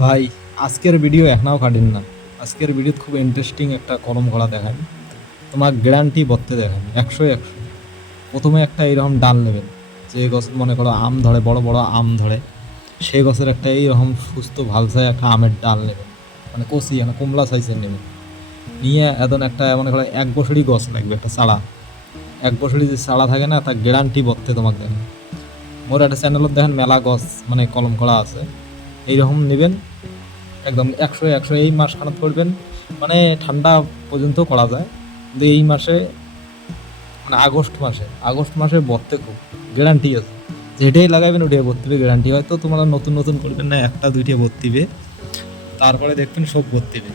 ভাই, আজকের ভিডিও এখনও কাটেন না। আজকের ভিডিও খুব ইন্টারেস্টিং একটা কলম করা দেখান। তোমার গ্যারান্টি বলতে দেখান 100-100। প্রথমে একটা এইরকম ডাল নেবেন, যে গছ মনে করো আম ধরে, বড় বড় আম ধরে, সেই গছের একটা এইরকম সুস্থ ভালসায় একটা আমের ডাল নেবেন, মানে কচি মানে কমলা সাইজের নেবেন। নিয়ে এখন একটা মনে করো 1 বছরই গছ লাগবে, একটা চারা। 1 বছরই যে চারা থাকে না, তার গ্যারান্টি বলতে তোমাকে দেখেন। মোর একটা চ্যানেলত দেখেন মেলা গছ মানে কলম করা আছে, এইরকম নেবেন। একদম 100-100 এই মাসখানত করবেন, মানে ঠান্ডা পর্যন্ত করা যায়। কিন্তু এই মাসে মানে আগস্ট মাসে বর্তে খুব গ্যারান্টি আছে। যেটাই লাগাইবেন ওটাই বর্তিবে, গ্যারান্টি। হয়তো তোমরা নতুন নতুন করবেন না, একটা দুইটা বর্তিবে, তারপরে দেখবেন সব বর্তিবে।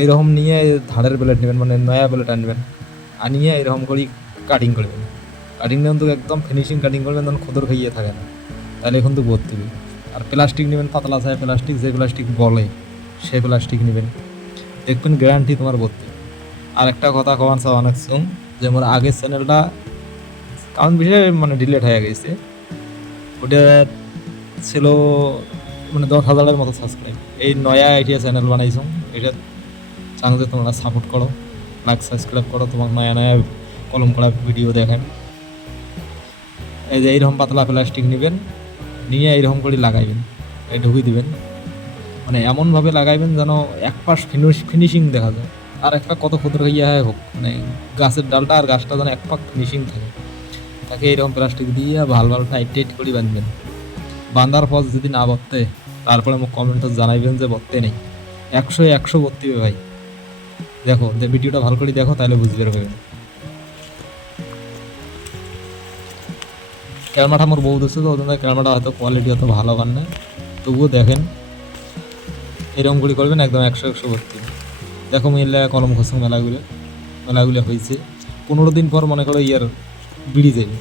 এইরকম নিয়ে ধারের ব্লেড নেবেন, মানে নয়া ব্লেড আনবেন, আনিয়ে এরকম করেই কাটিং করবেন। কাটিং কিন্তু একদম ফিনিশিং কাটিং করবেন, তখন খোদর খাইয়ে থাকে না, তাহলে এখন তো বর্তিবে। আর প্লাস্টিক নেবেন, পাতলা ছায় প্লাস্টিক, যে প্লাস্টিক বলে সেই প্লাস্টিক নেবেন, দেখবেন গ্যারান্টি তোমার ভর্তি। আর একটা কথা কমান চাও অনেক শুন, যে আমার আগের চ্যানেলটা কারণ বিষয়ে মানে ডিলেট হয়ে গেছে। ওটা ছিল মানে 10,000-এর মতো সাবস্ক্রাইব। এই নয়া আইডিয়া চ্যানেল বানাইছো, এটা চাং যে তোমরা সাপোর্ট করো, লাইক সাবস্ক্রাইব করো, তোমার নয়া নয়া কলম করা ভিডিও দেখেন। এই যে এইরকম পাতলা প্লাস্টিক নেবেন, নিয়ে এইরকম করে লাগাইবেন, এই ঢুকিয়ে দিবেন। মানে এমনভাবে লাগাইবেন যেন এক পাশ ফিনিশিং দেখা যায়, আর একটা কত ক্ষুদ্র ইয়া হোক, মানে গাছের ডালটা আর গাছটা যেন এক পাক ফিনিশিং থাকে। তাকে এইরকম প্লাস্টিক দিয়ে ভাল ভাল টাইট টাইট করে বাঁধবেন। বাঁধার পর যদি না বর্তে, তারপরে মোক কমেন্টে জানাইবেন যে বর্তে নেই। 100-100 বর্তিবে ভাই। দেখো, যে ভিডিওটা ভালো করে দেখো, তাহলে বুঝতে পারবে। ক্যামেরাটা আমার বউ দিচ্ছে তো, ওদের ক্যামেরাটা হয়তো কোয়ালিটি অত ভালো পান না, তবুও দেখেন এরকম করে করবেন, একদম 100-100 ভর্তি। দেখো মিলে কলম খসুন মেলাগুলো মেলাগুলো হয়েছে। 15 দিন পর মনে করো ইয়ার বিড়ি যাবে।